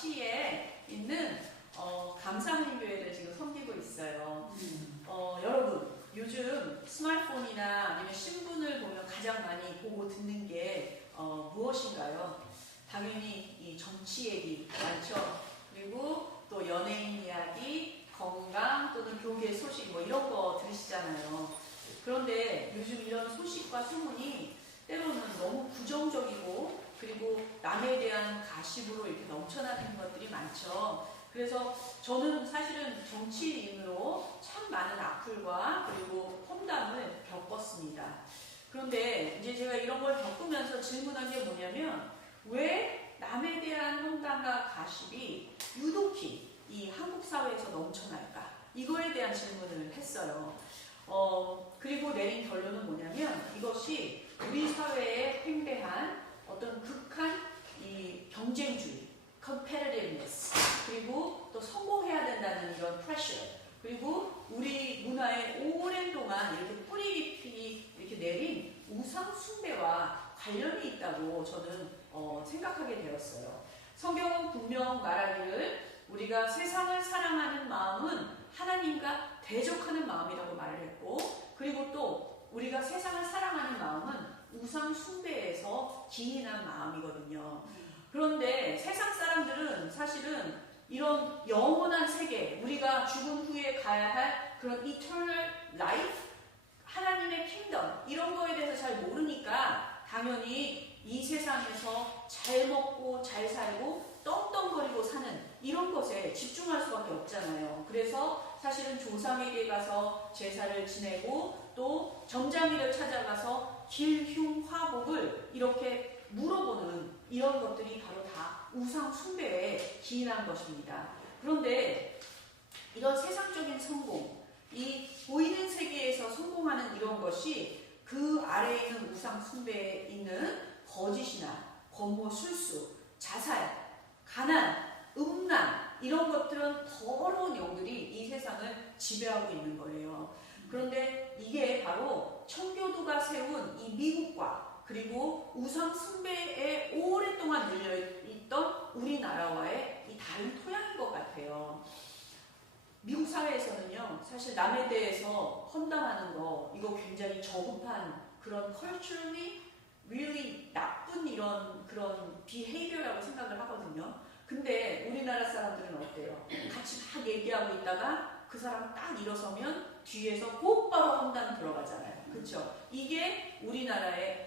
시에 있는 감사하는 교회를 지금 섬기고 있어요. 여러분, 요즘 스마트폰이나 아니면 신문을 보면 가장 많이 보고 듣는 게 무엇인가요? 당연히 이 정치 얘기 많죠. 그리고 또 연예인 이야기, 건강 또는 교계 소식 뭐 이런 거 들으시잖아요. 그런데 요즘 이런 소식과 소문이 때로는 너무 부정적이고 그리고 남에 대한 가십으로 이렇게 넘쳐나는 것들이 많죠. 그래서 저는 사실은 정치인으로 참 많은 악플과 그리고 험담을 겪었습니다. 그런데 이제 제가 이런 걸 겪으면서 질문한 게 뭐냐면 왜 남에 대한 험담과 가십이 유독히 이 한국 사회에서 넘쳐날까? 이거에 대한 질문을 했어요. 그리고 내린 결론은 뭐냐면 이것이 우리 사회에 팽배한 어떤 극한 이 경쟁주의, competitiveness, 그리고 또 성공해야 된다는 이런 pressure, 그리고 우리 문화에 오랜 동안 이렇게 뿌리 깊이 이렇게 내린 우상 숭배와 관련이 있다고 저는 생각하게 되었어요. 성경은 분명 말하기를 우리가 세상을 사랑하는 마음은 하나님과 대적하는 마음이라고 말을 했고, 그리고 또 우리가 세상을 사랑하는 마음은 우상 숭배에서 기인한 마음이거든요. 그런데 세상 사람들은 사실은 이런 영원한 세계, 우리가 죽은 후에 가야 할 그런 eternal life, 하나님의 킹덤, 이런 거에 대해서 잘 모르니까 당연히 이 세상에서 잘 먹고 잘 살고 떵떵거리고 사는 이런 것에 집중할 수밖에 없잖아요. 그래서 사실은 조상에게 가서 제사를 지내고 또 점장이를 찾아가서 길흉화복을 이렇게 물어보는 이런 것들이 바로 다 우상 숭배에 기인한 것입니다. 그런데 이런 세상적인 성공, 이 보이는 세계에서 성공하는 이런 것이 그 아래에 있는 우상 숭배에 있는 거짓이나 권모술수, 자살, 가난, 음란 이런 것들은 더러운 영들이 이 세상을 지배하고 있는 거예요. 그런데 이게 바로 청교도가 세운 이 미국과 그리고 우상 숭배에 오랫동안 눌려있던 우리나라와의 이 다른 토양인 것 같아요. 미국 사회에서는요, 사실 남에 대해서 험담하는 거 이거 굉장히 저급한 그런 culturally really 나쁜 이런 그런 behavior라고 생각을 하거든요. 근데 우리나라 사람들은 어때요? 같이 막 얘기하고 있다가 그 사람 딱 일어서면 뒤에서 곧바로 험담 들어가잖아요. 그렇죠? 이게 우리나라의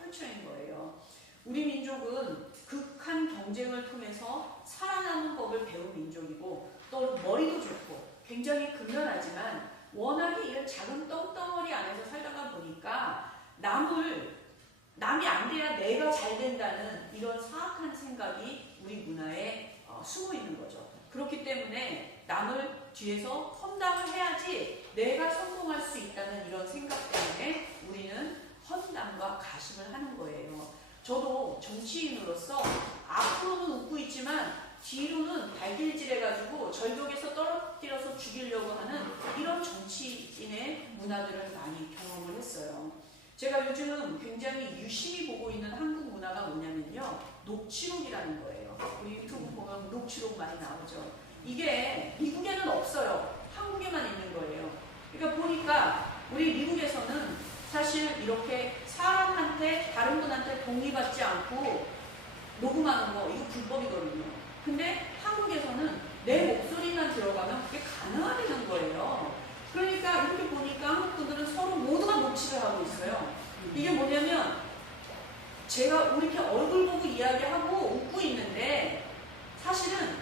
컬처인 거예요. 우리 민족은 극한 경쟁을 통해서 살아남는 법을 배운 민족이고 또 머리도 좋고 굉장히 근면하지만 워낙에 이런 작은 똥덩어리 안에서 살다가 보니까 남이 안 돼야 내가 잘 된다는 이런 사악한 생각이 우리 문화에 숨어 있는 거죠. 그렇기 때문에 남을 뒤에서 험담을 해야지 내가 성공할 수 있다는 이런 생각 때문에 우리는 험담과 가십을 하는 거예요. 저도 정치인으로서 앞으로는 웃고 있지만 뒤로는 발길질해가지고 절벽에서 떨어뜨려서 죽이려고 하는 이런 정치인의 문화들을 많이 경험을 했어요. 제가 요즘 굉장히 유심히 보고 있는 한국 문화가 뭐냐면요, 녹취록이라는 거예요. 우리 유튜브 보면 녹취록 많이 나오죠. 이게 미국에는 없어요. 한국에만 있는 거예요. 그러니까 보니까 우리 미국에서는 사실 이렇게 사람한테 다른 분한테 동의받지 않고 녹음하는 거 이거 불법이거든요. 근데 한국에서는 내 목소리만 들어가면 그게 가능하다는 거예요. 그러니까 이렇게 보니까 한국 분들은 서로 모두가 녹취를 하고 있어요. 이게 뭐냐면 제가 이렇게 얼굴 보고 이야기하고 웃고 있는데 사실은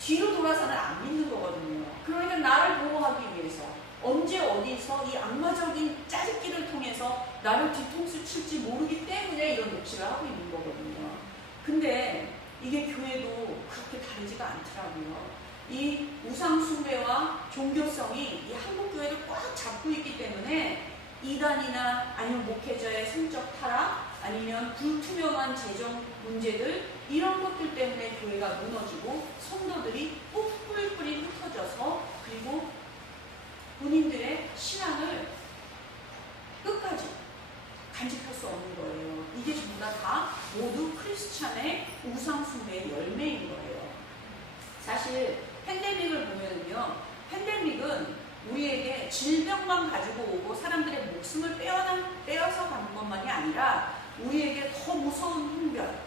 뒤로 돌아서는 안 믿는 거거든요. 그러니까 나를 보호하기 위해서 언제 어디서 이 악마적인 짜깁기를 통해서 나를 뒤통수 칠지 모르기 때문에 이런 녹취를 하고 있는 거거든요. 근데 이게 교회도 그렇게 다르지가 않더라고요. 이 우상숭배와 종교성이 이 한국 교회를 꽉 잡고 있기 때문에 이단이나 아니면 목회자의 성적 타락 아니면 불투명한 재정 문제들 이런 것들 때문에 교회가 무너지고 성도들이 뿔뿔이 흩어져서 그리고 본인들의 신앙을 끝까지 간직할 수 없는 거예요. 이게 전부 다 모두 크리스찬의 우상숭배의 열매 사실 팬데믹을 보면은요, 팬데믹은 우리에게 질병만 가지고 오고 사람들의 목숨을 빼앗아 가는 것만이 아니라 우리에게 더 무서운 hun별,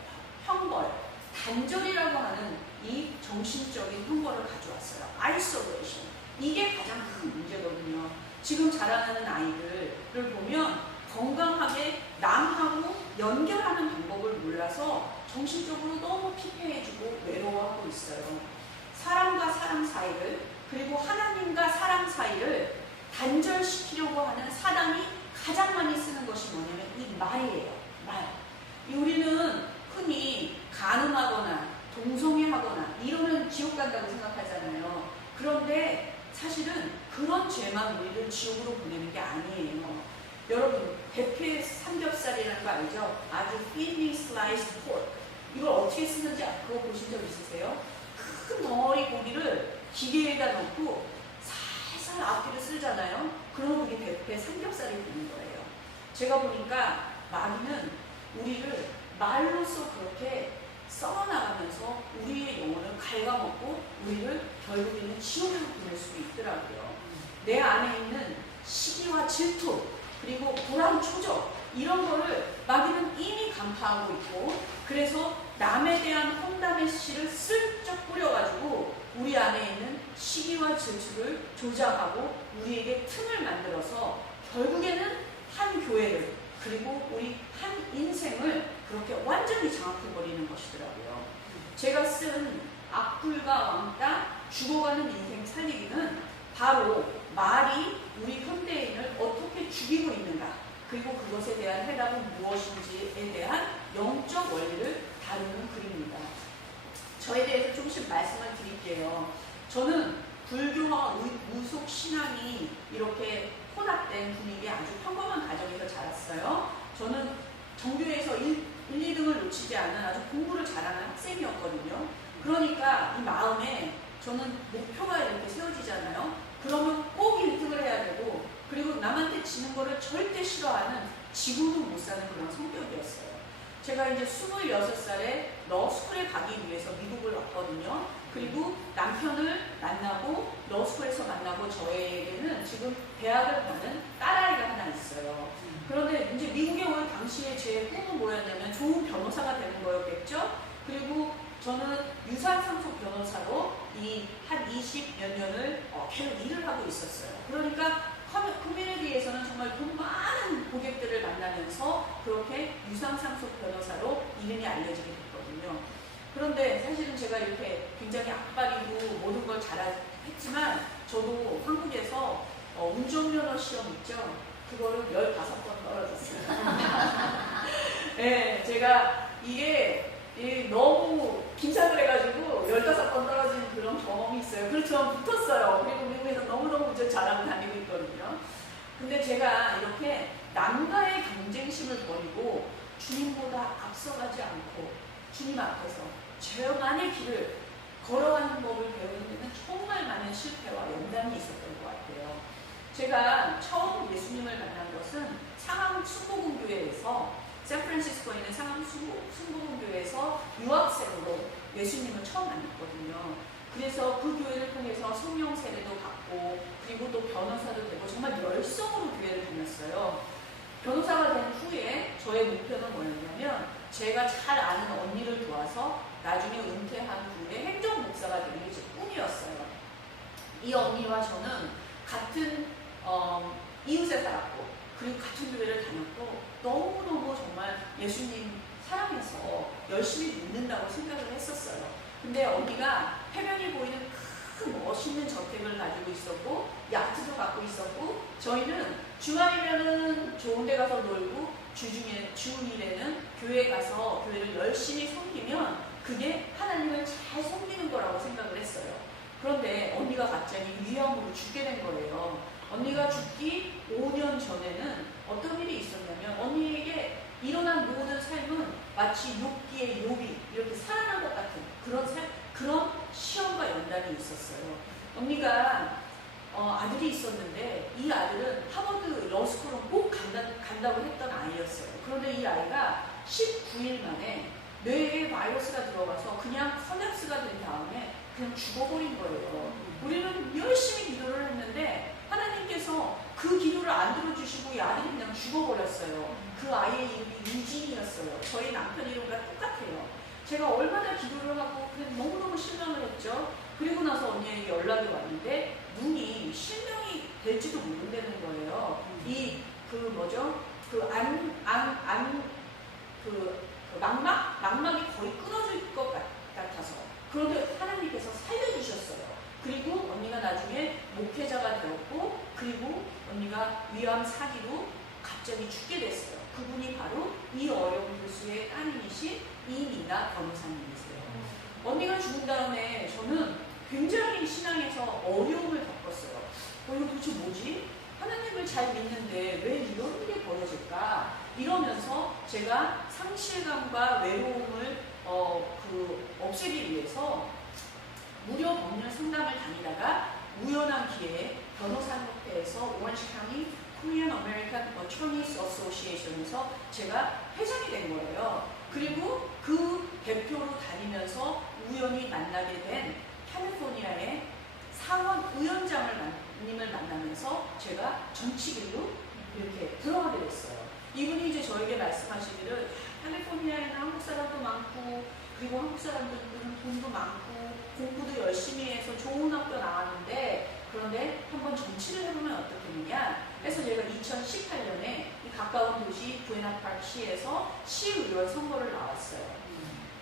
형벌, 단절이라고 하는 이 정신적인 형벌을 가져왔어요. 아이솔레이션. 이게 가장 큰 문제거든요. 지금 자라나는 아이들을 보면 건강하게 남하고 연결하는 방법을 몰라서 정신적으로 너무 피폐해지고 외로워하고 있어요. 사람과 사람 사이를, 그리고 하나님과 사람 사이를 단절시키려고 하는 사단이 가장 많이 쓰는 것이 뭐냐면 이 말이에요. 말. 우리는 흔히 간음하거나 동성애하거나 이러면 지옥 간다고 생각하잖아요. 그런데 사실은 그런 죄만 우리를 지옥으로 보내는 게 아니에요. 여러분, 대패 삼겹살이라는 거 알죠? 아주 thinly sliced pork. 이걸 어떻게 쓰는지 그거 보신 적 있으세요? 큰 덩어리 고기를 기계에다 넣고 살살 앞뒤로 쓸잖아요. 그러면 그게 대패 삼겹살이 되는 거예요. 제가 보니까 마귀는 우리를 말로써 그렇게 썩어나가면서 우리의 영혼을 갉아먹고 우리를 결국에는 지옥으로 보낼 수도 있더라고요. 내 안에 있는 시기와 질투, 그리고 불안, 초조, 이런 거를 마귀는 이미 간파하고 있고, 그래서 남에 대한 험담의 씨를 슬쩍 뿌려가지고 우리 안에 있는 시기와 질투를 조장하고 우리에게 틈을 만들어서 결국에는 한 교회를, 그리고 우리 한 인생을 그렇게 완전히 장악해버리는 것이더라고요. 제가 쓴 악불과 왕따, 죽어가는 인생 살리기는 바로 말이 우리 현대인을 어떻게 죽이고 있는가, 그리고 그것에 대한 해답은 무엇인지에 대한 영적 원리를 다루는 글입니다. 저에 대해서 조금씩 말씀을 드릴게요. 저는 불교와 무속 신앙이 이렇게 혼합된 분위기에 아주 평범한 가정에서 자랐어요. 저는 정교에서 1, 2등을 놓치지 않은 아주 공부를 잘하는 학생이었거든요. 그러니까 이 마음에 저는 목표가 이렇게 세워지잖아요. 그러면 꼭 1등을 해야 되고, 그리고 남한테 지는 거를 절대 싫어하는, 지구도 못 사는 그런 성격이었어요. 제가 이제 26살에 러스쿨에 가기 위해서 미국을 왔거든요. 그리고 남편을 만나고 러스쿨에서 만나고 저에게는 지금 대학을 가는 딸아이가 하나 있어요. 그런데 이제 미국에 올 당시에 제 꿈은 뭐였냐면 좋은 변호사가 되는 거였겠죠. 그리고 저는 유산상속 변호사로 한 20몇 년을 계속 일을 하고 있었어요. 그러니까 커뮤니티에서는 정말 돈 많은 고객들을 만나면서 그렇게 유상상속 변호사로 이름이 알려지게 됐거든요. 그런데 사실은 제가 이렇게 굉장히 악발이고 모든 걸 잘했지만 저도 한국에서 운전면허 시험 있죠? 그거를 15번 떨어졌어요. 네, 제가 이게 너무 긴장을 해가지고 15번 떨어진 그런 경험이 있어요. 그래서 저는 붙었어요. 그리고 미국에서 너무너무 운전 잘하고 다니고 있거든요. 근데 제가 이렇게 남과의 경쟁심을 버리고 주님보다 앞서가지 않고 주님 앞에서 저만의 길을 걸어가는 법을 배우는 데는 정말 많은 실패와 연단이 있었던 것 같아요. 제가 처음 예수님을 만난 것은 상암 순복음교회에서, 샌프란시스코에 있는 상암 순복음교회에서 유학생으로 예수님을 처음 만났거든요. 그래서 그 교회를 통해서 성령 세례도 받고, 그리고 또 변호사도 되고 정말 열성으로 교회를 다녔어요. 변호사가 된 후에 저의 목표는 뭐였냐면 제가 잘 아는 언니를 도와서 나중에 은퇴한 후에 행정목사가 되는 게 제 꿈이었어요. 이 언니와 저는 같은 이웃에 살았고, 그리고 같은 교회를 다녔고, 너무너무 정말 예수님 사랑해서 열심히 믿는다고 생각을 했었어요. 근데 언니가 해변이 보이는 큰 멋있는 저택을 가지고 있었고, 야트도 갖고 있었고, 저희는 주말이면은 좋은 데 가서 놀고, 주일에는 교회에 가서 교회를 열심히 섬기면 그게 하나님을 잘 섬기는 거라고 생각을 했어요. 그런데 언니가 갑자기 위암으로 죽게 된 거예요. 언니가 죽기 5년 전에는 어떤 일이 있었냐면 언니에게 일어난 모든 삶은 마치 욥기의 욥이 이렇게 살아난 것 같은 그런 시험과 연단이 있었어요. 언니가 아들이 있었는데 이 아들은 하버드 러스쿨은 꼭 간다고 했던 아이였어요. 그런데 이 아이가 19일 만에 뇌에 바이러스가 들어가서 그냥 선약스가 된 다음에 그냥 죽어버린 거예요. 우리는 열심히 기도를 했는데 하나님께서 그 기도를 안 들어주시고 이 아들이 그냥 죽어버렸어요. 그 아이의 이름이 유진이었어요. 저희 남편 이름과 똑같아요. 제가 얼마나 기도를 하고 그냥 너무너무 실망을 했죠. 그리고 나서 언니에게 연락이 왔는데 눈이 실명이 될지도 모른다는 거예요. 망막이 거의 끊어질 것 같아서. 그런데 하나님께서 살려주셨어요. 그리고 언니가 나중에 목회자가 되었고, 그리고 언니가 위암 사기로 갑자기 죽게 됐어요. 그분이 바로 이 어려운 교수의 따님이신 이미나 변호사님이세요. 언니가 죽은 다음에 저는 굉장히 신앙에서 어려움을 겪었어요. 이거 도대체 뭐지? 하나님을 잘 믿는데 왜 이런 일이 벌어질까? 이러면서 제가 상실감과 외로움을 없애기 위해서 무료 법률 상담을 다니다가 우연한 기회에 변호사협회에서 오렌지 카운티 Korean American Attorneys Association에서 제가 회장이 된 거예요. 그리고 그 대표로 다니면서 우연히 만나게 된 캘리포니아의 상원 위원장님을 만나면서 제가 정치길로 이렇게 들어가게 됐어요. 이분이 이제 저에게 말씀하시기를 캘리포니아에는 한국 사람도 많고, 그리고 한국 사람들은 돈도 많고 공부도 열심히 해서 좋은 학교 나왔는데, 그런데 한번 정치를 해보면 어떻겠느냐 해서 제가 2018년에 이 가까운 도시 부에나파르시에서 시의원 선거를 나왔어요.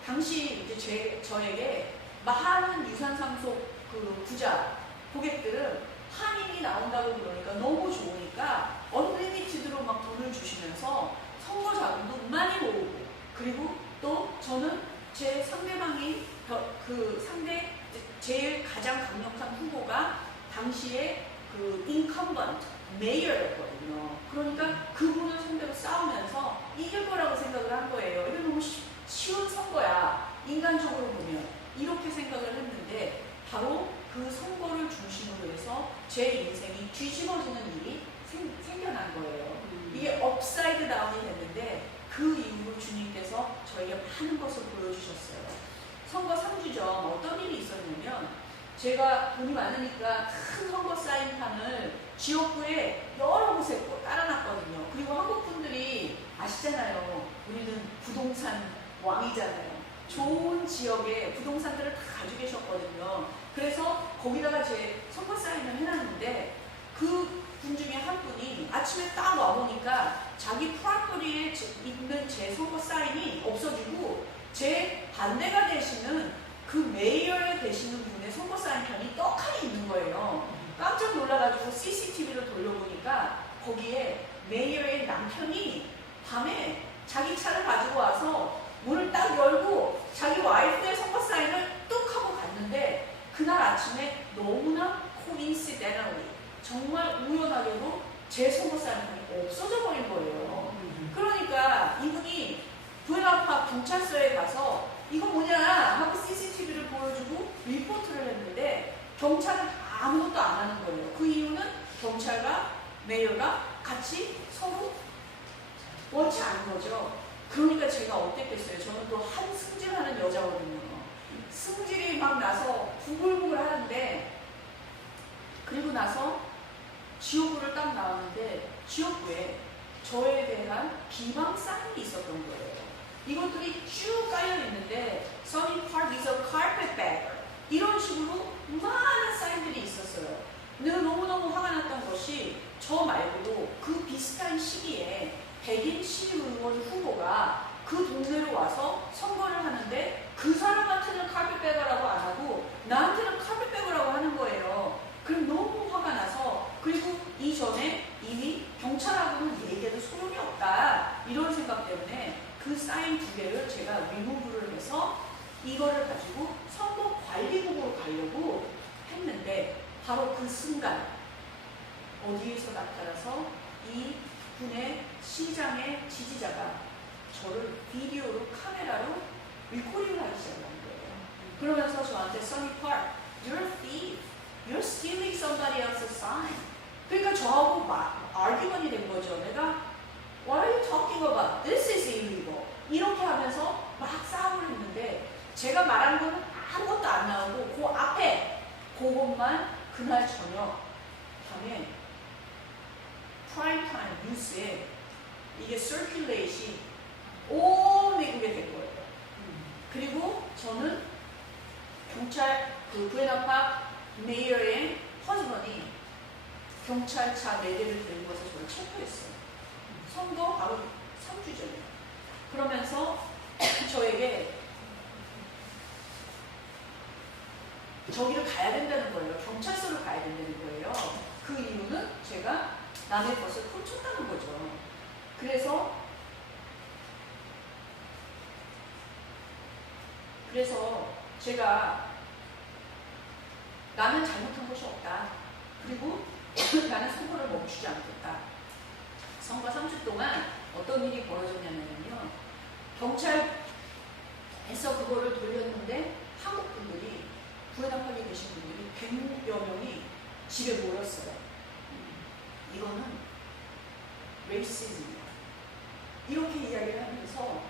당시 이제 저에게 많은 유산상속 부자 고객들은 한인이 나온다고 그러니까 너무 좋으니까 언리미티드로 막 돈을 주시면서 선거 자금도 많이 모으고, 그리고 또 저는 제 상대방이 제일 가장 강력한 후보가 당시에 인컴번트 메이어였거든요. 그러니까 그분을 상대로 싸우면서 이길 거라고 생각을 한 거예요. 이거 너무 쉬운 선거야. 인간적으로 보면 이렇게 생각을 했는데, 바로 그 선거를 중심으로 해서 제 인생이 뒤집어지는 일이 생겨난 거예요. 이게 업사이드 다운이 됐는데, 그 이후로 주님께서 저에게 많은 것을 보여주셨어요. 선거 3주 전 어떤 일이 있었냐면, 제가 돈이 많으니까 큰 선거 사인판을 지역구에 여러 곳에 깔아놨거든요. 그리고 한국 분들이 아시잖아요. 우리는 부동산 왕이잖아요. 좋은 지역에 부동산들을 다 가지고 계셨거든요. 그래서 거기다가 제 선거 사인을 해놨는데, 그 분 중에 한 분이 아침에 딱 와보니까 자기 프라퍼리에 있는 제 선거 사인이 없어지고, 제 반대가 되시는 그 메이어에 계시는 분의 선거 사인편이 떡하니 있는 거예요. 깜짝 놀라가지고 CCTV를 돌려보니까 거기에 메이어의 남편이 밤에 자기 차를 가지고 와서 문을 딱 열고 자기 와이프의 선거 사인을 뚝 하고 갔는데, 그날 아침에 너무나 coincidentally 정말 우연하게도 제 선거 사인이 없어져 버린 거예요. 그러니까 이분이 부에나파 경찰서에 가서 이거 뭐냐 하고 CCTV를 보여주고 리포트를 했는데, 경찰은 아무것도 안 하는 거예요. 그 이유는 경찰과 메이어가 같이 서로 원치 않은 거죠. 그러니까 제가 어땠겠어요. 저는 또 한승질하는 여자거든요. 승질이 막 나서 부글부글 하는데, 그리고 나서 지역구를 딱 나왔는데 지역구에 저에 대한 비방 사인이 있었던 거예요. 이것들이 쭉 깔려 있는데 Sunny Park is a carpetbagger 이런 식으로 많은 사인들이 있었어요. 내가 너무너무 화가 났던 것이, 저 말고도 그 비슷한 시기에 백인 시의원 후보가 그 동네로 와서 선거를 하는데, 그 사람한테는 carpetbagger라고 안 하고 나한테는 carpetbagger라고 하는 거예요. 그럼 너무 화가 나서, 그리고 이전에 이미 경찰하고는 얘기해도 소용이 없다 이런 생각 때문에 그 사인 2개를 제가 리무브를 해서 이거를 가지고 선거 관리국으로 가려고 했는데, 바로 그 순간 어디에서 나타나서 이 분의 시장의 지지자가 저를 비디오로 카메라로 리코딩을 하기 시작한 거예요. 그러면서 저한테 Sunny Park, you're a thief. You're stealing somebody else's sign. 그러니까 저하고 argument이 된 거죠. 내가 What are you talking about? This is illegal. 이렇게 하면서 막 싸움을 했는데, 제가 말한 거는 아무것도 안 나오고 그 앞에 그것만 그날 저녁 밤에 프라임타임 뉴스에 이게 서큘레이션이 온 미국에 된 거예요. 그리고 저는 경찰 그 부에나파 메이어의 허즈번이 경찰차 4대를 데리고 와서 저를 체포했어요. 선거 바로 3주 전에. 그러면서 저에게 저기를 가야 된다는 거예요. 경찰서를 가야 된다는 거예요. 그 이유는 제가 남의 것을 훔쳤다는 거죠. 그래서 제가 나는 잘못한 것이 없다. 그리고 나는 선거를 멈추지 않겠다. 선거 3주 동안 어떤 일이 벌어졌냐면요. 경찰에서 그거를 돌렸는데 한국 분들이 부에나파에 계신 분들이 100여 명이 집에 모였어요. 이거는 레이시즘이야. 이렇게 이야기를 하면서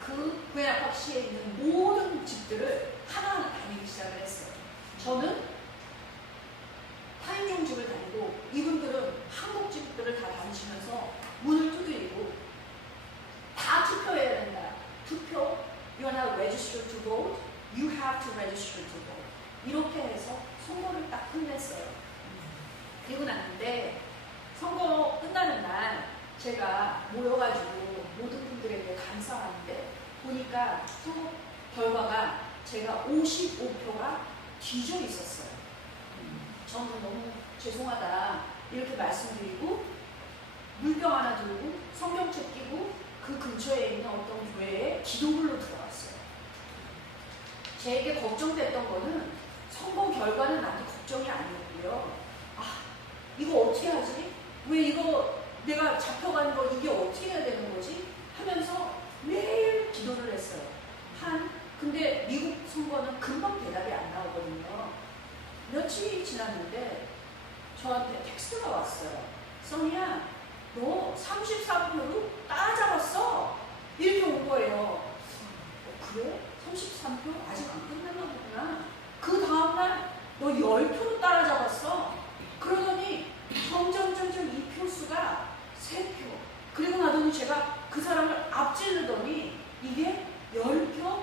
그 부에나파시에 있는 모든 집들을 하나하나 다니기 시작을 했어요. 저는 타인종 집을 다니고 이분들은 한국 집들을 다 다니시면서 문을 두드리고 다 투표해야 된다. 투표, you are not registered to vote, you have to register to vote. 이렇게 해서 선거를 딱 끝냈어요. 그리고 났는데 선거 끝나는 날 제가 모여가지고 모든 분들에게 감사하는데 보니까 선거 결과가 제가 55표가 뒤져 있었어요. 저는 너무 죄송하다 이렇게 말씀드리고 물병 하나 들고 성경책 끼고 그 근처에 있는 어떤 교회에 기도불로 들어갔어요. 제게 걱정됐던 거는 선거 결과는 나한테 걱정이 아니었고요. 아, 이거 어떻게 하지? 왜 이거 내가 잡혀간 거 이게 어떻게 해야 되는 거지? 하면서 매일 기도를 했어요. 근데 미국 선거는 금방 대답이 안 나오거든요. 며칠이 지났는데 저한테 텍스트가 왔어요. 써니야, 너 34표로 따라잡았어. 이렇게 온 거예요. 그래? 33표? 아직 안 끝났나 보구나. 그 다음날 너 10표로 따라잡았어. 그러더니 점점 이 표수가 3표. 그리고 나더니 제가 그 사람을 앞지르더니 이게 10표,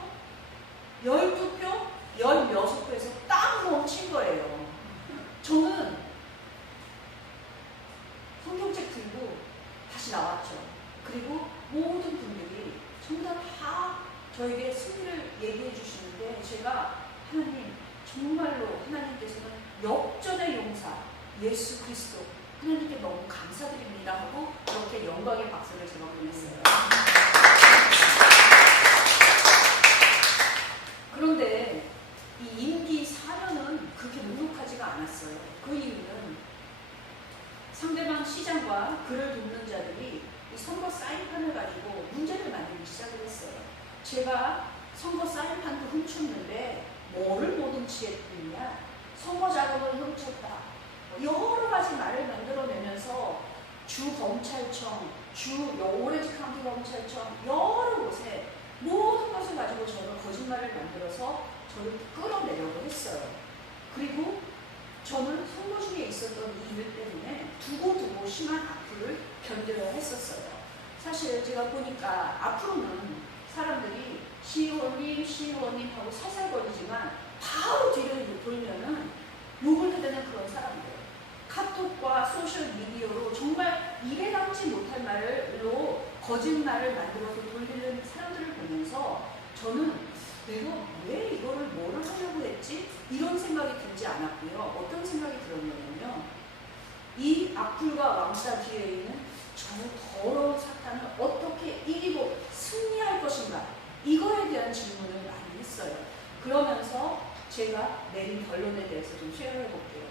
12표, 16표에서 딱 멈춘 거예요. 저는 성경책 들고 다시 나왔죠. 그리고 모든 분들이 전부 다 저에게 승리를 얘기해 주시는데 제가 하나님, 정말로 하나님께서는 역전의 용사 예수 그리스도 하나님께 너무 감사드립니다 하고 그렇게 영광의 박수를 제가 보냈어요. 그런데 이 임기 4년은 그렇게 넉넉하지가 않았어요. 그 이유는 상대방 시장과 그를 돕는 자들이 이 선거 사인판을 가지고 문제를 만들기 시작을 했어요. 제가 선거 사인판도 훔쳤는데 뭐를 못 훔치겠느냐? 선거 자금을 훔쳤다. 여러 가지 말을 만들어내면서 주 검찰청, 오렌지 카운티 검찰청 여러 곳에 모든 것을 가지고 저는 거짓말을 만들어서 저를 끌어내려고 했어요. 그리고 저는 선거 중에 있었던 이 일 때문에 두고두고 심한 악플을 견뎌야 했었어요. 사실 제가 보니까 앞으로는 사람들이 시의원님 하고 살살거리지만 바로 뒤를 돌면은 욕을 해대는 그런 사람들. 카톡과 소셜미디어로 정말 입에 담지 못할 말로 거짓말을 만들어서 돌리는 사람들을 보면서 저는 내가 왜 이거를 뭐를 하려고 했지? 이런 생각이 들지 않았고요. 어떤 생각이 들었냐면요. 이 악플과 왕따 뒤에 있는 저 더러운 사탄을 어떻게 이기고 승리할 것인가? 이거에 대한 질문을 많이 했어요. 그러면서 제가 내린 결론에 대해서 좀 쉐어해 볼게요.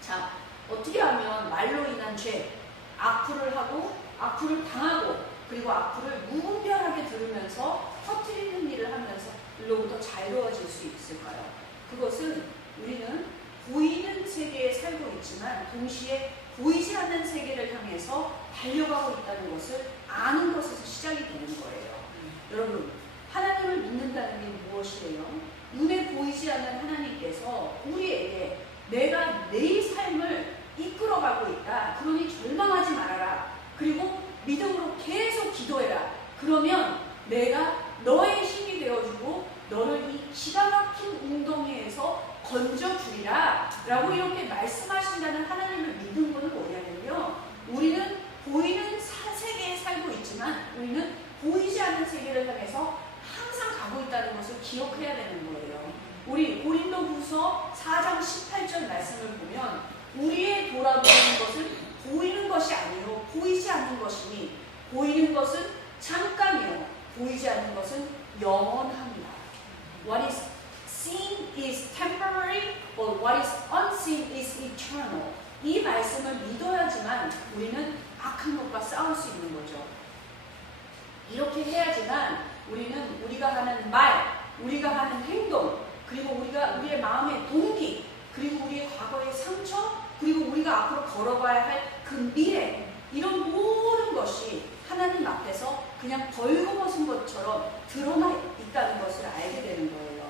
자, 어떻게 하면 말로 인한 죄, 악플을 하고 악플을 당하고 그리고 악플을 무분별하게 들으면서 터뜨리는 일을 하면서 일로부터 자유로워질 수 있을까요? 그것은 우리는 보이는 세계에 살고 있지만 동시에 보이지 않는 세계를 향해서 달려가고 있다는 것을 아는 것에서 시작이 되는 거예요. 여러분, 하나님을 믿는다는 게 무엇이에요? 않는 하나님께서 우리에게 내가 내 삶을 이끌어가고 있다. 그러니 절망하지 말아라. 그리고 믿음으로 계속 기도해라. 그러면 내가 너의 힘이 되어주고 너를 이 기가 막힌 웅덩이에서 건져주리라 라고 이렇게 말씀하신다는 하나님을 믿는 것은 뭐냐면요, 우리는 보이는 세계에 살고 있지만 우리는 보이지 않는 세계를 향해서 항상 가고 있다는 것을 기억해야 되는 거예요. 우리 고린도후서 4장 18절 말씀을 보면 우리의 돌아보는 것은 보이는 것이 아니요 보이지 않는 것이니 보이는 것은 잠깐이요 보이지 않는 것은 영원합니다. What is seen is temporary, or what is unseen is eternal. 이 말씀을 믿어야지만 우리는 악한 것과 싸울 수 있는 거죠. 이렇게 해야지만 우리는 우리가 하는 말, 우리가 하는 행동, 그리고 우리의 마음의 동기, 그리고 우리의 과거의 상처, 그리고 우리가 앞으로 걸어가야 할 그 미래, 이런 모든 것이 하나님 앞에서 그냥 벌거벗은 것처럼 드러나 있다는 것을 알게 되는 거예요.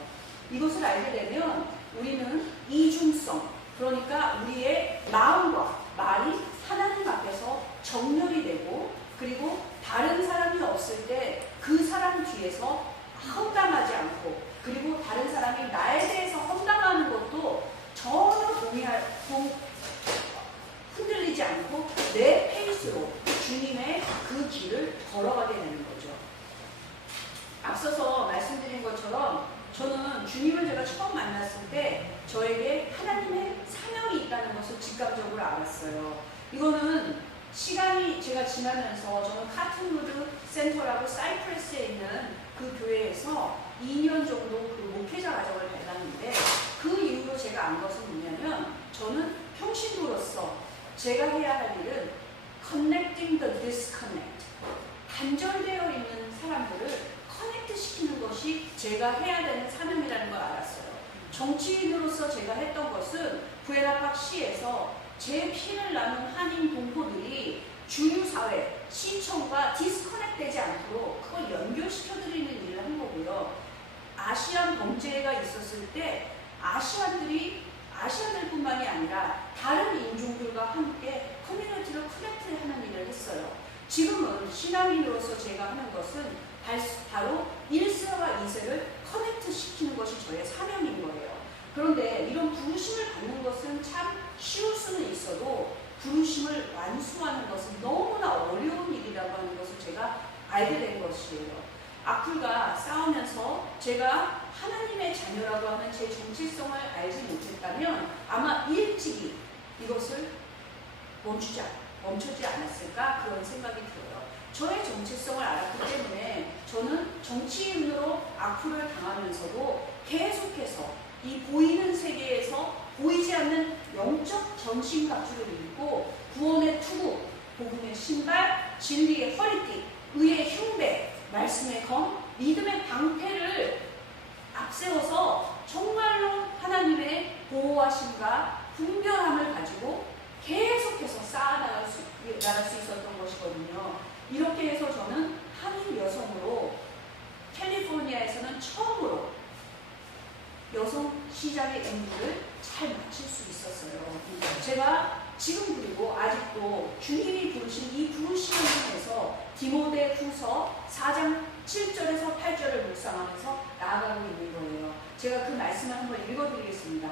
이것을 알게 되면 우리는 이중성, 그러니까 우리의 마음과 말이 하나님 앞에서 정렬이 되고, 그리고 다른 사람이 없을 때 그 사람 뒤에서 험담하지 않고, 그리고 다른 사람이 나에 대해서 험담하는 것도 전혀 흔들리지 않고 내 페이스로 주님의 그 길을 걸어가게 되는 거죠. 앞서서 말씀드린 것처럼 저는 주님을 제가 처음 만났을 때 저에게 하나님의 사명이 있다는 것을 직감적으로 알았어요. 이거는 시간이 제가 지나면서 저는 카튼우드 센터라고 사이프러스에 있는 그 교회에서 2년 정도 그 목회자 과정을 밟았는데, 그 이후로 제가 안 것은 뭐냐면 저는 평신도로서 제가 해야 할 일은 connecting the disconnect, 단절되어 있는 사람들을 커넥트 시키는 것이 제가 해야 되는 사명이라는 걸 알았어요. 정치인으로서 제가 했던 것은 부에나팍 시에서 제 피를 나눈 한인 동포들이 주류사회, 시청과 디스커넥트 되지 않도록 그걸 연결시켜드리는 일을 한 거고요. 아시안 범죄가 있었을 때 아시안들뿐만이 아니라 다른 인종들과 함께 커뮤니티를 커넥트하는 일을 했어요. 지금은 신앙인으로서 제가 하는 것은 바로 1세와 2세를 커넥트 시키는 것이 저의 사명인 거예요. 그런데 이런 부르심을 받는 것은 참 쉬울 수는 있어도 부르심을 완수하는 것은 너무나 어려운 일이라고 하는 것을 제가 알게 된 것이에요. 악플과 싸우면서 제가 하나님의 자녀라고 하는 제 정체성을 알지 못했다면 아마 일찍이 이것을 멈추지 않았을까, 그런 생각이 들어요. 저의 정체성을 알았기 때문에 저는 정치인으로 악플을 당하면서도 계속해서 이 보이는 세계에서 보이지 않는 영적 전신갑주를 입고 구원의 투구, 복음의 신발, 진리의 허리띠, 의의 흉배, 말씀의 검, 믿음의 방패를 앞세워서 정말로 하나님의 보호하심과 분별함을 가지고 계속해서 쌓아나갈 수 있었던 것이거든요. 이렇게 해서 저는 한인 여성으로 캘리포니아에서는 처음으로 여성 시장의 임무를 잘 마칠 수 있었어요. 제가 지금 그리고 아직도 주님이 부르신 이 부르심을 통해서 디모데후서 4장 7절에서 8절을 묵상하면서 나아가고 있는 거예요. 제가 그 말씀을 한번 읽어드리겠습니다.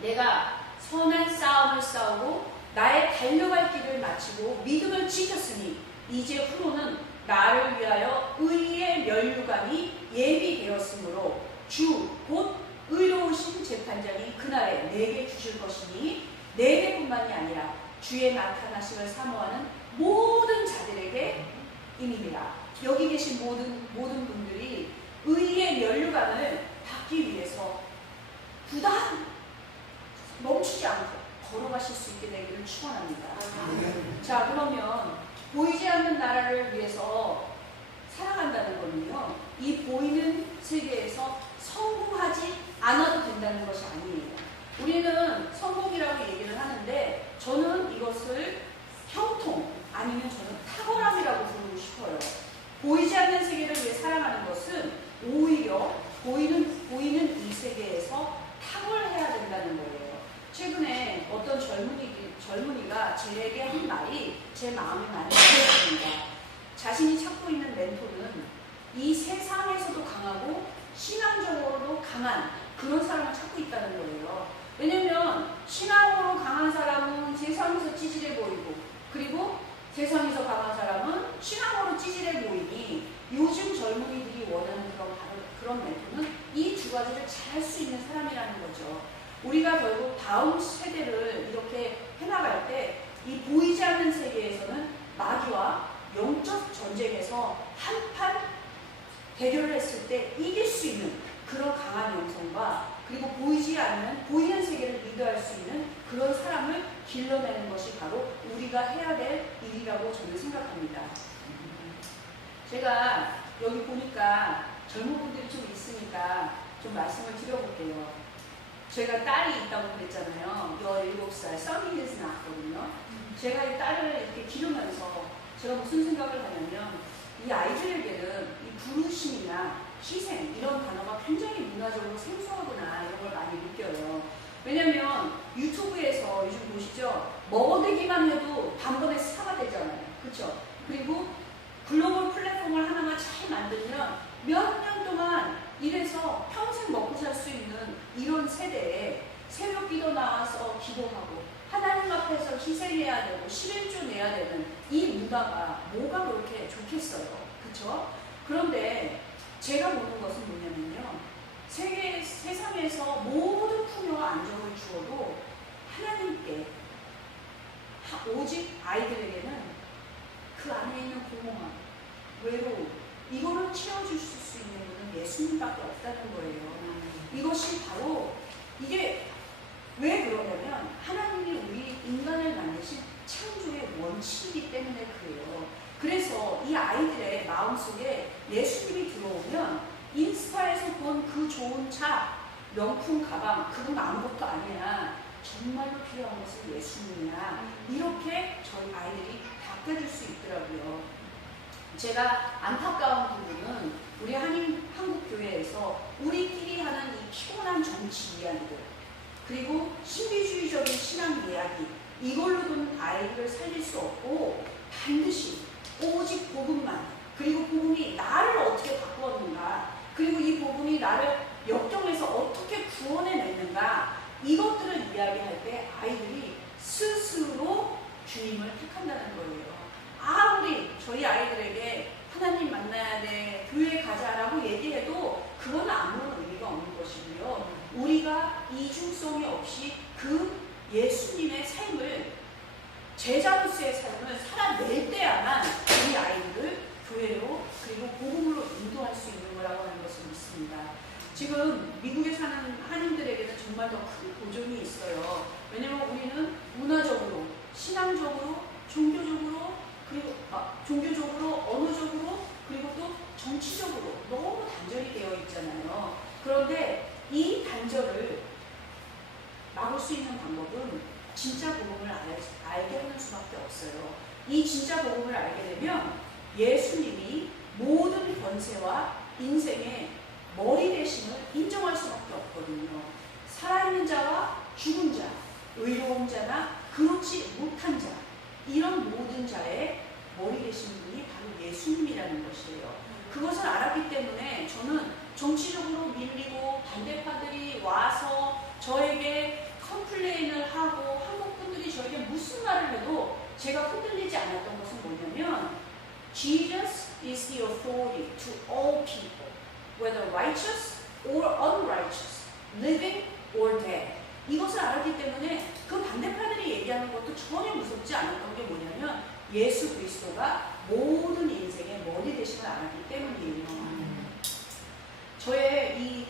내가 선한 싸움을 싸우고 나의 달려갈 길을 마치고 믿음을 지켰으니 이제 후로는 나를 위하여 의의 면류관이 예비되었으므로 주 곧 의로우신 재판장이 그날에 내게 주실 것이니 내게뿐만이 아니라 주의 나타나심을 사모하는 모든 자들에게 임이니라. 여기 계신 모든 분들이 의의 면류관을 받기 위해서 부단 멈추지 않고 걸어가실 수 있게 되기를 축원합니다. 자, 그러면 보이지 않는 나라를 위해서 살아간다는 거는요, 이 보이는 세계에서 성공하지 않아도 된다는 것이 아니에요. 우리는 성공이라고 얘기를 하는데 저는 이것을 형통 아니면 저는 탁월함이라고 부르고 싶어요. 보이지 않는 세계를 위해 살아가는 것은 오히려 보이는 이 세계에서 제 마음에 많이 들었습니다. 자신이 찾고 있는 멘토는 이 세상에서도 강하고 신앙적으로도 강한 그런 사람을 찾고 있다는 거예요. 왜냐면 신앙으로 강한 사람은 세상에서 찌질해 보이고, 그리고 세상에서 강한 사람은 신앙으로 찌질해 보이니 요즘 젊은이들이 원하는 그런 멘토는 이 두 가지를 잘 할 수 있는 사람이라는 거죠. 우리가 결국 다음 세대를 이렇게 해나갈 때 이 보이지 않는 세계에서는 마귀와 영적 전쟁에서 한판 대결을 했을 때 이길 수 있는 그런 강한 영성과, 그리고 보이지 않는 보이는 세계를 리드할 수 있는 그런 사람을 길러내는 것이 바로 우리가 해야 될 일이라고 저는 생각합니다. 제가 여기 보니까 젊은 분들이 좀 있으니까 좀 말씀을 드려볼게요. 제가 딸이 있다고 그랬잖아요. 17살, 써니힐스 낳았거든요. 제가 이 딸을 이렇게 기르면서 제가 무슨 생각을 하냐면, 이 아이들에게는 이 부르심이나 희생 이런 단어가 굉장히 문화적으로 생소하구나 이런 걸 많이 느껴요. 왜냐면 유튜브에서 요즘 보시죠? 먹어대기만 해도 단번에 스타가 되잖아요. 그렇죠? 그리고 글로벌 플랫폼을 하나만 잘 만들면 몇 년 동안 이래서 평생 먹고 살 수 있는 이런 세대에 새벽 기도 나와서 기도하고 하나님 앞에서 희생해야 되고 11조 내야 되는 이 문화가 뭐가 그렇게 좋겠어요. 그렇죠? 그런데 제가 보는 것은 뭐냐면요. 세상에서 모든 풍요와 안정을 주어도 하나님께 오직 아이들에게는 그 안에 있는 공허함, 외로움, 이거를 채워주실 수 있는 분은 예수님밖에 없다는 거예요. 이것이 바로 이게 왜 그러냐면 하나님이 우리 인간을 만드신 창조의 원칙이기 때문에 그래요. 그래서 이 아이들의 마음속에 예수님이 들어오면 인스타에서 본 그 좋은 차, 명품 가방, 그건 아무것도 아니야. 정말로 필요한 것은 예수님이야. 이렇게 저희 아이들이 바꿔줄 수 있더라고요. 제가 안타까운 부분은 우리 한국교회에서 우리끼리 하는 이 피곤한 정치 이야기들, 그리고 신비주의적인 신앙 이야기, 이걸로 돈 아이들을 살릴 수 없고 반드시 오직 복음만, 그리고 복음이 나를 어떻게 바꾸었는가, 그리고 이 복음이 나를 역경에서 어떻게 구원해냈는가, 이것들을 이야기할 때 아이들이 스스로 주님을 택한다는 거예요. 아무리 저희 아이들에게 하나님 만나야 돼, 교회 가자라고 얘기해도 그건 아무런 의미가 없는 것이고요. 우리가 이중성이 없이 그 예수님의 삶을, 제자로서의 삶을 살아낼 때야만 우리 아이들을 교회로 그리고 복음으로 인도할 수 있는 거라고 하는 것을 믿습니다. 지금 미국에 사는 한인들에게는 정말 더 큰 고전이 있어요. 왜냐하면 우리는 문화적으로, 신앙적으로, 종교적으로, 그리고 종교적으로, 언어적으로, 그리고 또 정치적으로 너무 단절이 되어 있잖아요. 그런데 이 단절을 막을 수 있는 방법은 진짜 복음을 알게 하는 수밖에 없어요. 이 진짜 복음을 알게 되면 예수님이 모든 권세와 인생의 머리 대심을 인정할 수밖에 없거든요. 살아있는 자와 죽은 자, 의로운 자나 그렇지 못한 자, 이런 모든 자의 머리 되신 분이 바로 예수님이라는 것이에요. 그것을 알았기 때문에 저는 정치적으로 밀리고 반대파들이 와서 저에게 컴플레인을 하고 한국 분들이 저에게 무슨 말을 해도 제가 흔들리지 않았던 것은 뭐냐면, Jesus is the authority to all people, whether righteous or unrighteous, living or dead. 이것을 알았기 때문에 그 반대파들이 얘기하는 것도 전혀 무섭지 않았던 게 뭐냐면, 예수 그리스도가 모든 인생의 머리 되심을 알았기 때문이에요. 저의 이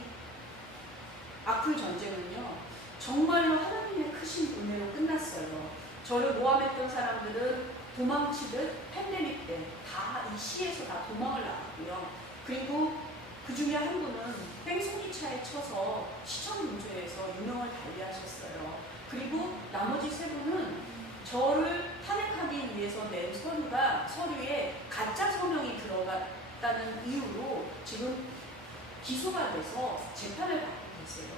악플 전쟁은요, 정말로 하나님의 크신 은혜로 끝났어요. 저를 모함했던 사람들은 도망치듯 팬데믹 때 다 이 시에서 다 도망을 나갔고요. 그리고 그 중에 한 분은 뺑소니차에 쳐서 시청 문제에서 유명을 달리하셨어요. 그리고 나머지 세 분은 저를 탄핵하기 위해서 낸 서류에 가짜 서명이 들어갔다는 이유로 지금 기소가 돼서 재판을 받고 계세요.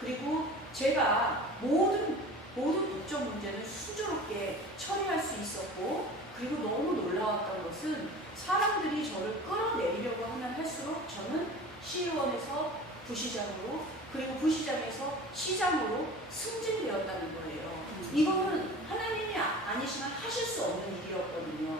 그리고 제가 모든 법적 문제는 순조롭게 처리할 수 있었고, 그리고 너무 놀라웠던 것은 사람들이 저를 끌어내리려고 하면 할수록 저는 시의원에서 부시장으로, 그리고 부시장에서 시장으로 승진되었다는 거예요. 이거는 하나님이 아니시면 하실 수 없는 일이었거든요.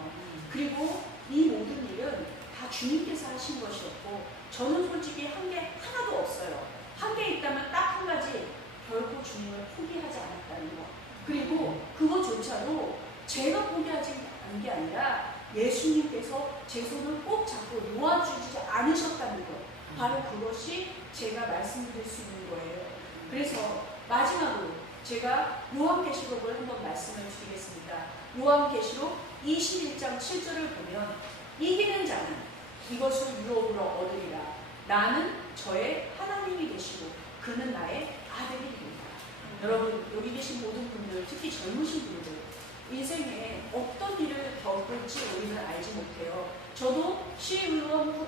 그리고 이 모든 일은 다 주님께서 하신 것이었고, 저는 솔직히 한 게 하나도 없어요. 한 게 있다면 딱 한 가지, 결코 주님을 포기하지 않았다는 거. 그리고 그것조차도 제가 포기하지 않은 게 아니라 예수님께서 제 손을 꼭 잡고 놓아주지 않으셨다는 것. 바로 그것이 제가 말씀드릴 수 있는 거예요. 그래서 마지막으로 제가 요한계시록을 한번 말씀을 드리겠습니다. 요한계시록 21장 7절을 보면 이기는 자는 이것을 유업으로 얻으리라. 나는 저의 하나님이 되시고 그는 나의 아들이 됩니다. 여러분, 여기 계신 모든 분들, 특히 젊으신 분들, 인생에 어떤 일을 겪을지 우리는 알지 못해요. 저도 시의원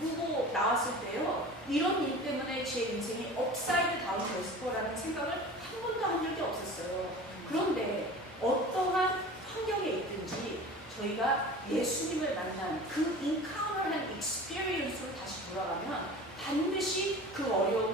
후보 나왔을 때요, 이런 일 때문에 제 인생이 업사이드 다운 됐을 거라는 생각을 한 번도 한 적이 없었어요. 그런데 어떠한 환경에 있든지 저희가 예수님을 만난 그 인카운터한 익스피리언스로 다시 돌아가면 반드시 그 어려움을